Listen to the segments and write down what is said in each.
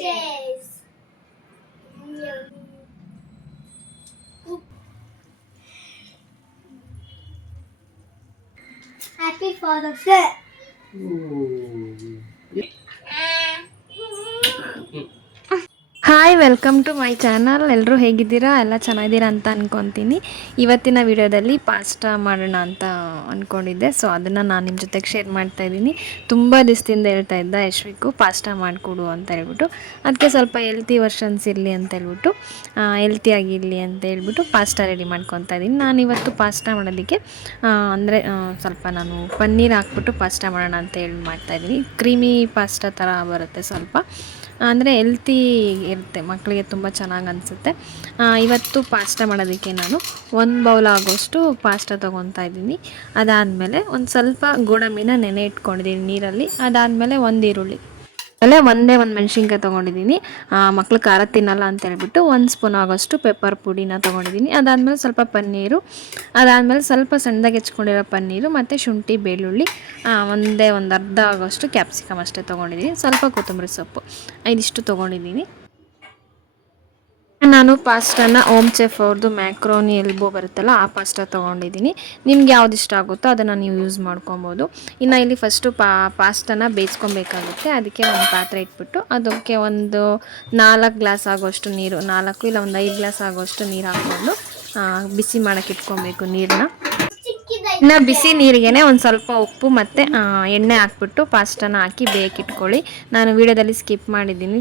Cheers. Happy Father's Day. Hi welcome to my channel. ಎಲ್ಲರೂ ಹೇಗಿದ್ದೀರಾ? ಎಲ್ಲ ಚೆನ್ನಾಗಿದ್ದೀರಾ ಅಂತ ಅಂದ್ಕೊತೀನಿ. ಇವತ್ತಿನ ವಿಡಿಯೋದಲ್ಲಿ ಪಾಸ್ತಾ ಮಾಡೋಣ ಅಂತ ಅಂದ್ಕೊಂಡಿದ್ದೆ. ಸೊ ಅದನ್ನು ನಾನು ನಿಮ್ಮ ಜೊತೆಗೆ ಶೇರ್ ಮಾಡ್ತಾ ಇದ್ದೀನಿ. ತುಂಬ ದಿವಸದಿಂದ ಹೇಳ್ತಾ ಇದ್ದ ಯಶ್ವಿಕು ಪಾಸ್ತಾ ಮಾಡಿಕೊಡು ಅಂತ ಹೇಳ್ಬಿಟ್ಟು, ಅದಕ್ಕೆ ಸ್ವಲ್ಪ ಹೆಲ್ತಿ ವರ್ಷನ್ಸ್ ಇರಲಿ ಅಂತ ಹೇಳ್ಬಿಟ್ಟು, ಹೆಲ್ತಿಯಾಗಿರಲಿ ಅಂತ ಹೇಳ್ಬಿಟ್ಟು ಪಾಸ್ತಾ ರೆಡಿ ಮಾಡ್ಕೊತಾ ಇದ್ದೀನಿ. ನಾನು ಇವತ್ತು ಪಾಸ್ತಾ ಮಾಡೋದಕ್ಕೆ ಅಂದರೆ ಸ್ವಲ್ಪ ನಾನು ಪನ್ನೀರ್ ಹಾಕ್ಬಿಟ್ಟು ಪಾಸ್ತಾ ಮಾಡೋಣ ಅಂತ ಹೇಳಿ ಮಾಡ್ತಾಯಿದ್ದೀನಿ. ಕ್ರೀಮಿ ಪಾಸ್ತಾ ಥರ ಬರುತ್ತೆ, ಸ್ವಲ್ಪ ಅಂದರೆ ಹೆಲ್ತಿ ಇರುತ್ತೆ, ಮಕ್ಕಳಿಗೆ ತುಂಬ ಚೆನ್ನಾಗಿ ಅನಿಸುತ್ತೆ. ಇವತ್ತು ಪಾಸ್ತಾ ಮಾಡೋದಕ್ಕೆ ನಾನು 1 ಬೌಲ್ ಆಗೋಷ್ಟು ಪಾಸ್ತಾ ತೊಗೊತಾ ಇದ್ದೀನಿ. ಅದಾದಮೇಲೆ ಒಂದು ಸ್ವಲ್ಪ ಗೋಡಂಬಿನ ನೆನೆ ಇಟ್ಕೊಂಡಿದ್ದೀನಿ ನೀರಲ್ಲಿ. ಅದಾದಮೇಲೆ ಒಂದು ಈರುಳ್ಳಿ, ಒಂದೇ ಒಂದು ಮೆಣಸಿನ್ಕಾಯಿ ತೊಗೊಂಡಿದ್ದೀನಿ. ಮಕ್ಳು ಖಾರ ತಿನ್ನಲ್ಲ ಅಂತ ಹೇಳ್ಬಿಟ್ಟು 1 ಸ್ಪೂನ್ ಆಗೋಷ್ಟು ಪೆಪ್ಪರ್ ಪುಡಿನ ತೊಗೊಂಡಿದ್ದೀನಿ. ಅದಾದಮೇಲೆ ಸ್ವಲ್ಪ ಪನ್ನೀರು, ಅದಾದಮೇಲೆ ಸ್ವಲ್ಪ ಸಣ್ಣದಾಗಿ ಹೆಚ್ಕೊಂಡಿರೋ ಪನ್ನೀರು ಮತ್ತು ಶುಂಠಿ ಬೆಳ್ಳುಳ್ಳಿ, ಒಂದು ಅರ್ಧ ಆಗೋಷ್ಟು ಕ್ಯಾಪ್ಸಿಕಮ್ ಅಷ್ಟೇ ತೊಗೊಂಡಿದ್ದೀನಿ. ಸ್ವಲ್ಪ ಕೊತ್ತಂಬರಿ ಸೊಪ್ಪು, ಇದಿಷ್ಟು ತೊಗೊಂಡಿದ್ದೀನಿ. ನಾನು ಪಾಸ್ಟಾನ ಓಮ್ ಚೆಫ್ ಅವ್ರದ್ದು ಮ್ಯಾಕ್ರೋನಿ ಎಲ್ಬೋ ಬರುತ್ತಲ್ಲ, ಆ ಪಾಸ್ತಾ ತೊಗೊಂಡಿದ್ದೀನಿ. ನಿಮ್ಗೆ ಯಾವ್ದು ಇಷ್ಟ ಆಗುತ್ತೋ ಅದನ್ನು ನೀವು ಯೂಸ್ ಮಾಡ್ಕೊಬೋದು. ಇನ್ನು ಇಲ್ಲಿ ಫಸ್ಟು ಪಾಸ್ತಾನ ಬೇಯಿಸ್ಕೊಬೇಕಾಗುತ್ತೆ. ಅದಕ್ಕೆ ಒಂದು ಪಾತ್ರೆ ಇಟ್ಬಿಟ್ಟು ಅದಕ್ಕೆ ಒಂದು 4 ಗ್ಲಾಸ್ ಆಗೋಷ್ಟು ನೀರು, 4 ಇಲ್ಲ ಒಂದು 5 ಗ್ಲಾಸ್ ಆಗೋಷ್ಟು ನೀರು ಹಾಕ್ಕೊಂಡು ಬಿಸಿ ಮಾಡೋಕ್ಕೆ ಇಟ್ಕೊಬೇಕು ನೀರನ್ನ. ಇನ್ನು ಬಿಸಿ ನೀರಿಗೇ ಒಂದು ಸ್ವಲ್ಪ ಉಪ್ಪು ಮತ್ತು ಎಣ್ಣೆ ಹಾಕ್ಬಿಟ್ಟು ಪಾಸ್ಟಾನ ಹಾಕಿ ಬೇಯಕ್ಕಿಟ್ಕೊಳ್ಳಿ. ನಾನು ವೀಡಿಯೋದಲ್ಲಿ ಸ್ಕಿಪ್ ಮಾಡಿದ್ದೀನಿ,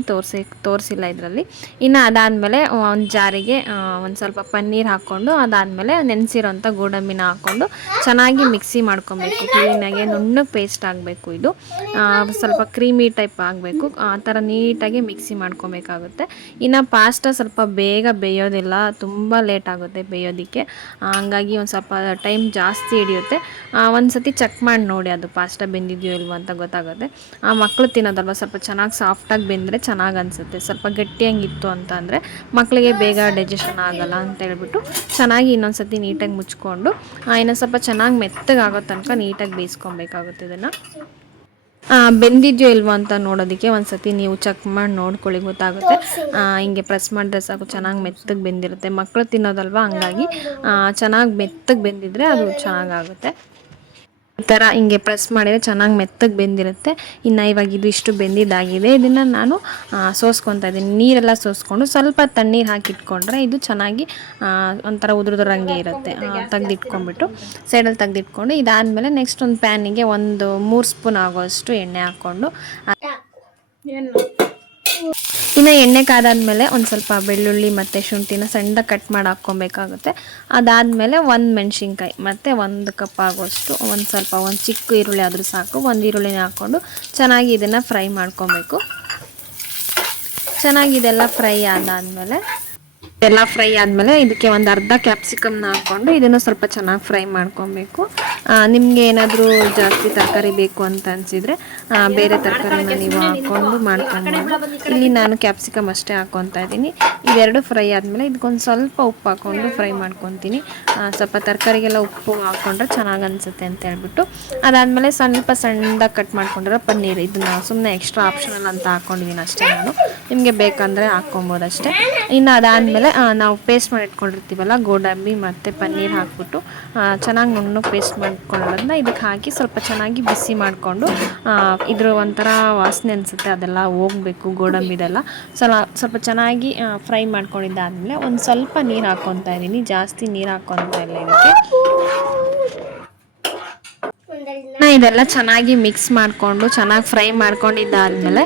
ತೋರಿಸಿಲ್ಲ ಇದರಲ್ಲಿ. ಇನ್ನು ಅದಾದಮೇಲೆ ಒಂದು ಜಾರಿಗೆ ಒಂದು ಸ್ವಲ್ಪ ಪನ್ನೀರ್ ಹಾಕ್ಕೊಂಡು, ಅದಾದಮೇಲೆ ನೆನೆಸಿರೋಂಥ ಗೋಡಂಬಿನ ಹಾಕ್ಕೊಂಡು ಚೆನ್ನಾಗಿ ಮಿಕ್ಸಿ ಮಾಡ್ಕೊಬೇಕು. ಕ್ಲೀನಾಗಿ ನುಣ್ಣಗೆ ಪೇಸ್ಟ್ ಆಗಬೇಕು. ಇದು ಸ್ವಲ್ಪ ಕ್ರೀಮಿ ಟೈಪ್ ಆಗಬೇಕು. ಆ ಥರ ನೀಟಾಗಿ ಮಿಕ್ಸಿ ಮಾಡ್ಕೊಬೇಕಾಗುತ್ತೆ. ಇನ್ನು ಪಾಸ್ತಾ ಸ್ವಲ್ಪ ಬೇಗ ಬೇಯೋದಿಲ್ಲ, ತುಂಬ ಲೇಟ್ ಆಗುತ್ತೆ ಬೇಯೋದಕ್ಕೆ. ಹಂಗಾಗಿ ಒಂದು ಸ್ವಲ್ಪ ಟೈಮ್ ಜಾಸ್ತಿ ಹಿಡಿಯುತ್ತೆ. ಒಂದು ಸತಿ ಚೆಕ್ ಮಾಡಿ ನೋಡಿ, ಅದು ಪಾಸ್ತಾ ಬೆಂದಿದೆಯೋ ಇಲ್ವೋ ಅಂತ ಗೊತ್ತಾಗುತ್ತೆ. ಮಕ್ಕಳು ತಿನ್ನೋದಲ್ವ, ಸ್ವಲ್ಪ ಚೆನ್ನಾಗಿ ಸಾಫ್ಟಾಗಿ ಬೆಂದರೆ ಚೆನ್ನಾಗಿ ಅನಿಸುತ್ತೆ. ಸ್ವಲ್ಪ ಗಟ್ಟಿಯಾಗಿತ್ತು ಅಂತ ಅಂದರೆ ಮಕ್ಕಳಿಗೆ ಬೇಗ ಡೈಜೆಷನ್ ಆಗೋಲ್ಲ ಅಂತ ಹೇಳ್ಬಿಟ್ಟು ಚೆನ್ನಾಗಿ ಇನ್ನೊಂದು ಸತಿ ನೀಟಾಗಿ ಮುಚ್ಕೊಂಡು ಇನ್ನೊಂದು ಸ್ವಲ್ಪ ಚೆನ್ನಾಗಿ ಮೆತ್ತಗಾಗೋ ತನಕ ನೀಟಾಗಿ ಬೇಯಿಸ್ಕೊಬೇಕಾಗುತ್ತೆ. ಇದನ್ನು ಬೆಂದಿದೆಯೋ ಇಲ್ವೋ ಅಂತ ನೋಡೋದಕ್ಕೆ ಒಂದು ಸತಿ ನೀವು ಚೆಕ್ ಮಾಡಿ ನೋಡ್ಕೊಳ್ಳಿ, ಗೊತ್ತಾಗುತ್ತೆ. ಹಿಂಗೆ ಪ್ರೆಸ್ ಮಾಡಿದ್ರೆ ಸಾಕು, ಚೆನ್ನಾಗಿ ಮೆತ್ತಗೆ ಬೆಂದಿರುತ್ತೆ. ಮಕ್ಕಳು ತಿನ್ನೋದಲ್ವ, ಹಂಗಾಗಿ ಚೆನ್ನಾಗಿ ಮೆತ್ತಗೆ ಬೆಂದಿದ್ರೆ ಅದು ಚೆನ್ನಾಗಾಗುತ್ತೆ. ಈ ಥರ ಹಿಂಗೆ ಪ್ರೆಸ್ ಮಾಡಿದರೆ ಚೆನ್ನಾಗಿ ಮೆತ್ತಗೆ ಬೆಂದಿರುತ್ತೆ. ಇನ್ನು ಇವಾಗ ಇದು ಇಷ್ಟು ಬೆಂದಿದ್ದಾಗಿದೆ. ಇದನ್ನು ನಾನು ಸೋಸ್ಕೊತಾ ಇದ್ದೀನಿ. ನೀರೆಲ್ಲ ಸೋಸ್ಕೊಂಡು ಸ್ವಲ್ಪ ತಣ್ಣೀರು ಹಾಕಿಟ್ಕೊಂಡ್ರೆ ಇದು ಚೆನ್ನಾಗಿ ಒಂಥರ ಉದುರುದ್ರಂಗೆ ಇರುತ್ತೆ. ತೆಗೆದಿಟ್ಕೊಂಡ್ಬಿಟ್ಟು ಸೈಡಲ್ಲಿ ತೆಗೆದಿಟ್ಕೊಂಡು, ಇದಾದಮೇಲೆ ನೆಕ್ಸ್ಟ್ ಒಂದು ಪ್ಯಾನಿಗೆ ಒಂದು 3 ಸ್ಪೂನ್ ಆಗೋಷ್ಟು ಎಣ್ಣೆ ಹಾಕ್ಕೊಂಡು, ಇನ್ನು ಎಣ್ಣೆ ಕಾದಾದ್ಮೇಲೆ ಒಂದು ಸ್ವಲ್ಪ ಬೆಳ್ಳುಳ್ಳಿ ಮತ್ತು ಶುಂಠಿನ ಸಣ್ಣದಾಗಿ ಕಟ್ ಮಾಡಿ ಹಾಕ್ಕೊಬೇಕಾಗುತ್ತೆ. ಅದಾದಮೇಲೆ 1 ಮೆಣಸಿನ್ಕಾಯಿ ಮತ್ತು 1 ಕಪ್ ಆಗೋಷ್ಟು, ಒಂದು ಚಿಕ್ಕ ಈರುಳ್ಳಿ ಆದರೂ ಸಾಕು, 1 ಈರುಳ್ಳಿನ ಹಾಕ್ಕೊಂಡು ಚೆನ್ನಾಗಿ ಇದನ್ನು ಫ್ರೈ ಮಾಡ್ಕೊಬೇಕು. ಚೆನ್ನಾಗಿ ಇದೆಲ್ಲ ಫ್ರೈ ಆದಮೇಲೆ ಇದಕ್ಕೆ ಒಂದು ಅರ್ಧ ಕ್ಯಾಪ್ಸಿಕಮ್ನ ಹಾಕ್ಕೊಂಡು ಇದನ್ನು ಸ್ವಲ್ಪ ಚೆನ್ನಾಗಿ ಫ್ರೈ ಮಾಡ್ಕೊಬೇಕು. ನಿಮಗೆ ಏನಾದರೂ ಜಾಸ್ತಿ ತರಕಾರಿ ಬೇಕು ಅಂತ ಅನಿಸಿದರೆ ಬೇರೆ ತರಕಾರಿನ ನೀವು ಹಾಕ್ಕೊಂಡು ಮಾಡ್ಕೊಬೋದು. ಇಲ್ಲಿ ನಾನು ಕ್ಯಾಪ್ಸಿಕಮ್ ಅಷ್ಟೇ ಹಾಕ್ಕೊತಾ ಇದ್ದೀನಿ. ಇವೆರಡು ಫ್ರೈ ಆದಮೇಲೆ ಇದಕ್ಕೊಂದು ಸ್ವಲ್ಪ ಉಪ್ಪು ಹಾಕ್ಕೊಂಡು ಫ್ರೈ ಮಾಡ್ಕೊತೀನಿ. ಸ್ವಲ್ಪ ತರಕಾರಿಗೆಲ್ಲ ಉಪ್ಪು ಹಾಕ್ಕೊಂಡ್ರೆ ಚೆನ್ನಾಗಿ ಅನಿಸುತ್ತೆ ಅಂತ ಹೇಳ್ಬಿಟ್ಟು, ಅದಾದಮೇಲೆ ಸ್ವಲ್ಪ ಸಣ್ಣದಾಗಿ ಕಟ್ ಮಾಡ್ಕೊಂಡಿರೋ ಪನ್ನೀರ್, ಇದನ್ನು ಸುಮ್ಮನೆ ಎಕ್ಸ್ಟ್ರಾ ಆಪ್ಷನಲ್ ಅಂತ ಹಾಕ್ಕೊಂಡಿದ್ದೀನಿ ಅಷ್ಟೇ. ನಾನು ನಿಮಗೆ ಬೇಕಂದರೆ ಹಾಕ್ಕೊಬೋದು ಅಷ್ಟೇ. ಇನ್ನು ಅದಾದಮೇಲೆ ನಾವು ಪೇಸ್ಟ್ ಮಾಡಿ ಇಟ್ಕೊಂಡಿರ್ತೀವಲ್ಲ ಗೋಡಂಬಿ ಮತ್ತು ಪನ್ನೀರ್ ಹಾಕ್ಬಿಟ್ಟು ಚೆನ್ನಾಗಿ ನುಣ್ಣಗೆ ಪೇಸ್ಟ್ ಮಾಡ್ಕೊಳ್ಳೋದನ್ನ ಇದಕ್ಕೆ ಹಾಕಿ ಸ್ವಲ್ಪ ಚೆನ್ನಾಗಿ ಬಿಸಿ ಮಾಡಿಕೊಂಡು, ಇದ್ರ ಒಂಥರ ವಾಸನೆ ಅನಿಸುತ್ತೆ ಅದೆಲ್ಲ ಹೋಗಬೇಕು, ಗೋಡಂಬಿದೆಲ್ಲ ಸ್ವಲ್ಪ ಚೆನ್ನಾಗಿ ಫ್ರೈ ಮಾಡ್ಕೊಂಡಿದ್ದಾದಮೇಲೆ ಒಂದು ಸ್ವಲ್ಪ ನೀರು ಹಾಕ್ಕೊತಾ ಇದ್ದೀನಿ. ಜಾಸ್ತಿ ನೀರು ಹಾಕ್ಕೊತಾ ಇಲ್ಲ ಇದಕ್ಕೆ. ಇದೆಲ್ಲ ಚೆನ್ನಾಗಿ ಮಿಕ್ಸ್ ಮಾಡಿಕೊಂಡು ಚೆನ್ನಾಗಿ ಫ್ರೈ ಮಾಡ್ಕೊಂಡಿದ್ದಾದಮೇಲೆ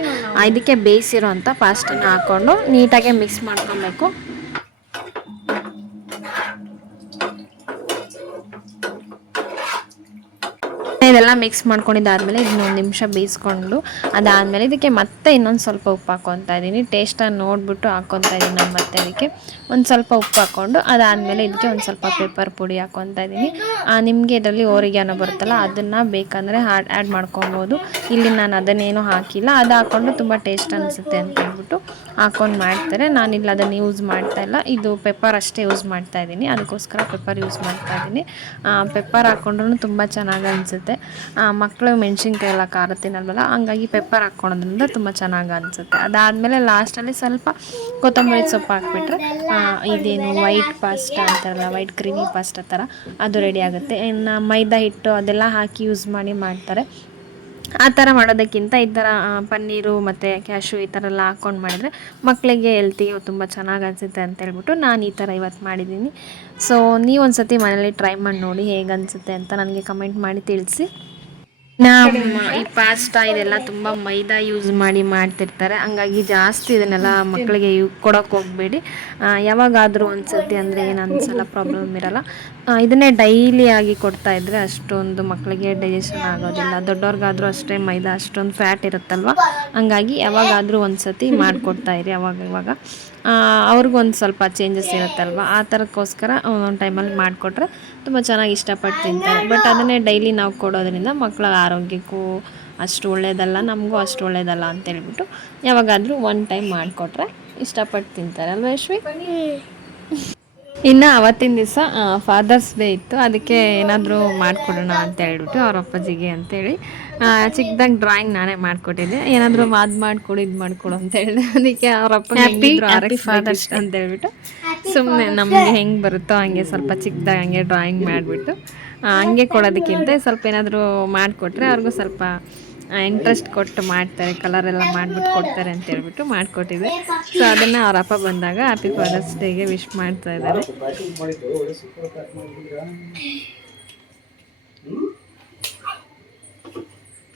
ಇದಕ್ಕೆ ಬೇಯಿಸಿರೋಂಥ ಪಾಸ್ಟನ್ನ ಹಾಕ್ಕೊಂಡು ನೀಟಾಗಿ ಮಿಕ್ಸ್ ಮಾಡ್ಕೊಬೇಕು. ಇದೆಲ್ಲ ಮಿಕ್ಸ್ ಮಾಡ್ಕೊಂಡಿದ್ದಾದಮೇಲೆ ಇದನ್ನ 1 ನಿಮಿಷ ಬೇಯಿಸ್ಕೊಂಡು, ಅದಾದಮೇಲೆ ಇದಕ್ಕೆ ಮತ್ತೆ ಇನ್ನೊಂದು ಸ್ವಲ್ಪ ಉಪ್ಪು ಹಾಕ್ಕೊತಾ ಇದ್ದೀನಿ. ಟೇಸ್ಟನ್ನು ನೋಡಿಬಿಟ್ಟು ಹಾಕ್ಕೊತಾ ಇದ್ದೀನಿ ನಾನು. ಮತ್ತೆ ಅದಕ್ಕೆ ಒಂದು ಸ್ವಲ್ಪ ಉಪ್ಪು ಹಾಕ್ಕೊಂಡು, ಅದಾದಮೇಲೆ ಇದಕ್ಕೆ ಒಂದು ಸ್ವಲ್ಪ ಪೆಪ್ಪರ್ ಪುಡಿ ಹಾಕ್ಕೊತಾ ಇದ್ದೀನಿ. ನಿಮಗೆ ಇದರಲ್ಲಿ ಓರಿಗ್ಯಾನೋ ಬರುತ್ತಲ್ಲ, ಅದನ್ನು ಬೇಕಂದರೆ ಆ್ಯಡ್ ಮಾಡ್ಕೊಬೋದು. ಇಲ್ಲಿ ನಾನು ಅದನ್ನೇನು ಹಾಕಿಲ್ಲ, ಅದು ಹಾಕ್ಕೊಂಡು ತುಂಬ ಟೇಸ್ಟ್ ಅನಿಸುತ್ತೆ ಅಂತ ಹೇಳ್ಬಿಟ್ಟು ಹಾಕ್ಕೊಂಡು ಮಾಡ್ತಾರೆ. ನಾನಿಲ್ಲ ಅದನ್ನು ಯೂಸ್ ಮಾಡ್ತಾಯಿಲ್ಲ, ಇದು ಪೆಪ್ಪರ್ ಅಷ್ಟೇ ಯೂಸ್ ಮಾಡ್ತಾಯಿದ್ದೀನಿ. ಅದಕ್ಕೋಸ್ಕರ ಪೆಪ್ಪರ್ ಯೂಸ್ ಮಾಡ್ತಾಯಿದ್ದೀನಿ. ಪೆಪ್ಪರ್ ಹಾಕ್ಕೊಂಡ್ರೂ ತುಂಬ ಚೆನ್ನಾಗಿ ಅನಿಸುತ್ತೆ. ಮಕ್ಕಳು ಮೆಣಸಿನ್ಕಾಯಿ ಎಲ್ಲ ಖಾರ ತಿನ್ನಲ್ವಲ್ಲ, ಹಂಗಾಗಿ ಪೆಪ್ಪರ್ ಹಾಕ್ಕೊಳೋದ್ರಿಂದ ತುಂಬ ಚೆನ್ನಾಗಿ ಅನಿಸುತ್ತೆ. ಅದಾದಮೇಲೆ ಲಾಸ್ಟಲ್ಲಿ ಸ್ವಲ್ಪ ಕೊತ್ತಂಬರಿ ಸೊಪ್ಪು ಹಾಕ್ಬಿಟ್ರೆ ಇದೇನು ವೈಟ್ ಪಾಸ್ತಾ ಅಂತಾರಲ್ಲ, ವೈಟ್ ಕ್ರೀಮಿ ಪಾಸ್ತಾ ಥರ ಅದು ರೆಡಿ ಆಗುತ್ತೆ. ಇನ್ನು ಮೈದಾ ಹಿಟ್ಟು ಅದೆಲ್ಲ ಹಾಕಿ ಯೂಸ್ ಮಾಡ್ತಾರೆ. ಆ ಥರ ಮಾಡೋದಕ್ಕಿಂತ ಈ ಥರ ಪನ್ನೀರು ಮತ್ತು ಕ್ಯಾಶು ಈ ಥರ ಎಲ್ಲ ಹಾಕ್ಕೊಂಡು ಮಾಡಿದರೆ ಮಕ್ಕಳಿಗೆ ಹೆಲ್ತಿಗೆ ತುಂಬ ಚೆನ್ನಾಗಿ ಅನಿಸುತ್ತೆ ಅಂತ ಹೇಳ್ಬಿಟ್ಟು ನಾನು ಈ ಥರ ಇವತ್ತು ಮಾಡಿದ್ದೀನಿ. ಸೊ ನೀವು ಒಂದು ಸತಿ ಮನೇಲಿ ಟ್ರೈ ಮಾಡಿ ನೋಡಿ ಹೇಗೆ ಅನಿಸುತ್ತೆ ಅಂತ ನನಗೆ ಕಮೆಂಟ್ ಮಾಡಿ ತಿಳಿಸಿ. ಈ ಪಾಸ್ತಾ ಇದೆಲ್ಲ ತುಂಬ ಮೈದಾ ಯೂಸ್ ಮಾಡಿ ಮಾಡ್ತಿರ್ತಾರೆ, ಹಂಗಾಗಿ ಜಾಸ್ತಿ ಇದನ್ನೆಲ್ಲ ಮಕ್ಕಳಿಗೆ ಕೊಡೋಕೆ ಹೋಗಬೇಡಿ. ಯಾವಾಗಾದರೂ ಒಂದು ಸತಿ ಅಂದರೆ ಏನು ಅನ್ಸಲ್ಲ, ಪ್ರಾಬ್ಲಮ್ ಇರಲ್ಲ. ಇದನ್ನೇ ಡೈಲಿ ಆಗಿ ಕೊಡ್ತಾಯಿದ್ರೆ ಅಷ್ಟೊಂದು ಮಕ್ಕಳಿಗೆ ಡೈಜೆಷನ್ ಆಗೋದಿಲ್ಲ. ದೊಡ್ಡವ್ರಿಗಾದರೂ ಅಷ್ಟೇ ಮೈದಾ ಅಷ್ಟೊಂದು ಫ್ಯಾಟ್ ಇರುತ್ತಲ್ವ, ಹಂಗಾಗಿ ಯಾವಾಗಾದರೂ ಒಂದು ಸತಿ ಮಾಡಿಕೊಡ್ತಾಯಿರಿ ಇವಾಗ ಅವ್ರಿಗೊಂದು ಸ್ವಲ್ಪ ಚೇಂಜಸ್ ಇರುತ್ತಲ್ವ, ಆ ಥರಕ್ಕೋಸ್ಕರ ಒಂದೊಂದು ಟೈಮಲ್ಲಿ ಮಾಡಿಕೊಟ್ರೆ ತುಂಬ ಚೆನ್ನಾಗಿ ಇಷ್ಟಪಟ್ಟು ತಿಂತಾರೆ. ಬಟ್ ಅದನ್ನೇ ಡೈಲಿ ನಾವು ಕೊಡೋದ್ರಿಂದ ಮಕ್ಕಳ ಆರೋಗ್ಯಕ್ಕೂ ಅಷ್ಟು ಒಳ್ಳೆಯದಲ್ಲ, ನಮಗೂ ಅಷ್ಟು ಒಳ್ಳೆಯದಲ್ಲ ಅಂತೇಳ್ಬಿಟ್ಟು ಯಾವಾಗಾದರೂ ಒನ್ ಟೈಮ್ ಮಾಡಿಕೊಟ್ರೆ ಇಷ್ಟಪಟ್ಟು ತಿಂತಾರೆ ಅಲ್ವ ಯಶ್ವಿ? ಇನ್ನು ಅವತ್ತಿನ ದಿವಸ ಫಾದರ್ಸ್ ಡೇ ಇತ್ತು, ಅದಕ್ಕೆ ಏನಾದರೂ ಮಾಡಿಕೊಡೋಣ ಅಂತ ಹೇಳ್ಬಿಟ್ಟು ಅವ್ರ ಅಪ್ಪಾಜಿಗೆ ಅಂತೇಳಿ ಚಿಕ್ಕದಾಗಿ ಡ್ರಾಯಿಂಗ್ ನಾನೇ ಮಾಡಿಕೊಟ್ಟಿದ್ದೆ. ಏನಾದರೂ ಅದು ಮಾಡಿಕೊಡು ಇದು ಮಾಡಿಕೊಡು ಅಂತ ಹೇಳಿದೆ. ಅದಕ್ಕೆ ಅವ್ರ ಅಪ್ಪ ಹ್ಯಾಪಿ ಫಾದರ್ಸ್ ಅಂತ ಹೇಳ್ಬಿಟ್ಟು ಸುಮ್ಮನೆ ನಮಗೆ ಹೆಂಗೆ ಬರುತ್ತೋ ಹಂಗೆ ಸ್ವಲ್ಪ ಚಿಕ್ಕದಾಗಿ ಹಂಗೆ ಡ್ರಾಯಿಂಗ್ ಮಾಡಿಬಿಟ್ಟು ಹಂಗೆ ಕೊಡೋದಕ್ಕಿಂತ ಸ್ವಲ್ಪ ಏನಾದರೂ ಮಾಡಿಕೊಟ್ರೆ ಅವ್ರಿಗೂ ಸ್ವಲ್ಪ ಇಂಟ್ರೆಸ್ಟ್ ಕೊಟ್ಟು ಮಾಡ್ತಾರೆ, ಕಲರ್ ಎಲ್ಲ ಮಾಡಿಬಿಟ್ಟು ಕೊಡ್ತಾರೆ ಅಂತ ಹೇಳ್ಬಿಟ್ಟು ಮಾಡಿಕೊಟ್ಟಿದ್ದೆ. ಸೊ ಅದನ್ನು ಅವ್ರ ಅಪ್ಪ ಬಂದಾಗ ಹ್ಯಾಪಿ ಫಾದರ್ಸ್ ಡೇಗೆ ವಿಶ್ ಮಾಡ್ತಾ ಇದ್ದಾರೆ.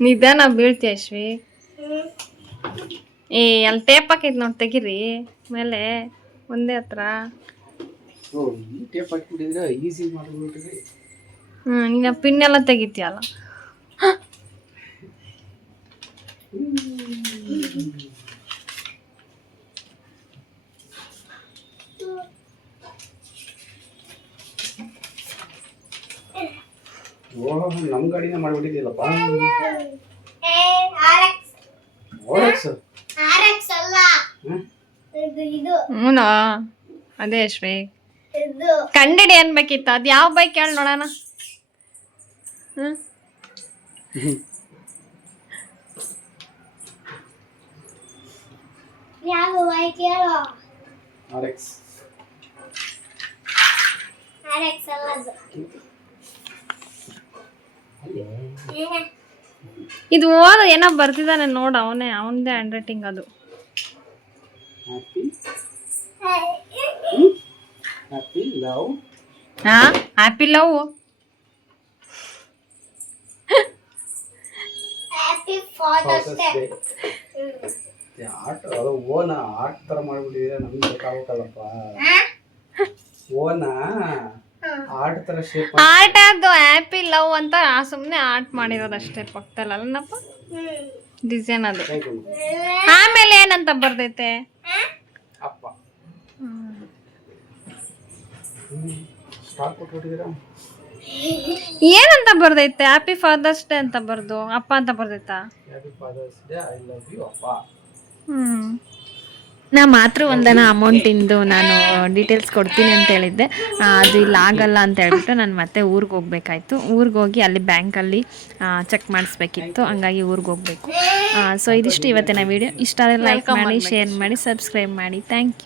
ನಿಧಾನ ಬೀಳ್ತೀಯ ಅಶ್ವಿ. ಅಲ್ಲಿ ಟೇಪ್ ಹಾಕೈತೆ ನೋಡಿ, ತೆಗಿರಿ ಮೇಲೆ ಒಂದೇ ಹತ್ರ. ನೀನು ಪಿನ್ ಎಲ್ಲ ತೆಗಿತೀಯಲ್ಲ. ನಮ್ ಗಾಡಿನ ಮಾಡ್ಬಿಟ್ಟಿದ್ಯಲ್ಲಪ್ಪ. ಅದೇ ಅಶ್ವೇ ಕಂಡಿಡಿ ಅನ್ಬೇಕಿತ್ತು. ಅದು ಯಾವ ಬೈಕ್ ಹೇಳಿ ನೋಡೋಣ. ಯಾವ ಬೈಕ್ ಹೇಳು? RX ಅಲ್ಲದು. ಇದು ಓದ ಏನೋ ಬರ್ತಿದ್ದಾನೆ ನೋಡು, ಅವನದೇ ಹ್ಯಾಂಡ್ ರೈಟಿಂಗ್ ಅದು. Happy love. Happy love. Happy father's day. ಆಟ ಅದು ಓನ ಆಟ ತರ ಮಾಡ್ಬಿಟ್ಟಿದ್ರೆ ನಮ್ಗೆ ಬೇಕಾಗಬೇಕಲ್ಲಪ್ಪ. ಓನ ಆಟ ತರ ಶೇಪ್ ಆರ್ಟ್ ಅದು ಹ್ಯಾಪಿ ಲವ್ ಅಂತ ಸುಮ್ಮನೆ ಆರ್ಟ್ ಮಾಡಿರೋದು ಅಷ್ಟೇ ಪಕ್ಕದಲ್ಲಿ ಅಲ್ಲನಪ್ಪ ಡಿಸೈನ್ ಅದು. ಆಮೇಲೆ ಏನಂತ ಬರ್ದೈತೆ ಅಪ್ಪ. ಸ್ಟಾರ್ಟ್ ಕೊಟ್ಬಿಟ್ಟಿದ್ದೀರಾ? ಏನಂತ ಬರ್ದೈತೆ? ಹ್ಯಾಪಿ ಫಾದರ್ಸ್ ಡೇ ಅಂತ ಬರ್ದು ಅಪ್ಪ ಅಂತ ಬರ್ದೈತಾ? Happy father's day, I love you ಅಪ್ಪ. ನಾ ಮಾತ್ರ ಒಂದನ ಅಮೌಂಟಿಂದು ನಾನು ಡೀಟೇಲ್ಸ್ ಕೊಡ್ತೀನಿ ಅಂತ ಹೇಳಿದ್ದೆ, ಅದು ಇಲ್ಲಿ ಆಗಲ್ಲ ಅಂತ ಹೇಳ್ಬಿಟ್ಟು ನಾನು ಮತ್ತೆ ಊರಿಗೆ ಹೋಗ್ಬೇಕಾಯ್ತು. ಊರಿಗೆ ಹೋಗಿ ಅಲ್ಲಿ ಬ್ಯಾಂಕಲ್ಲಿ ಚೆಕ್ ಮಾಡಿಸ್ಬೇಕಿತ್ತು, ಹಂಗಾಗಿ ಊರಿಗೆ ಹೋಗಬೇಕು. ಸೊ ಇದಿಷ್ಟು ಇವತ್ತಿನ ವೀಡಿಯೋ. ಇಷ್ಟ ಆದರೆ ಲೈಕ್ ಮಾಡಿ, ಶೇರ್ ಮಾಡಿ, ಸಬ್ಸ್ಕ್ರೈಬ್ ಮಾಡಿ. Thank you.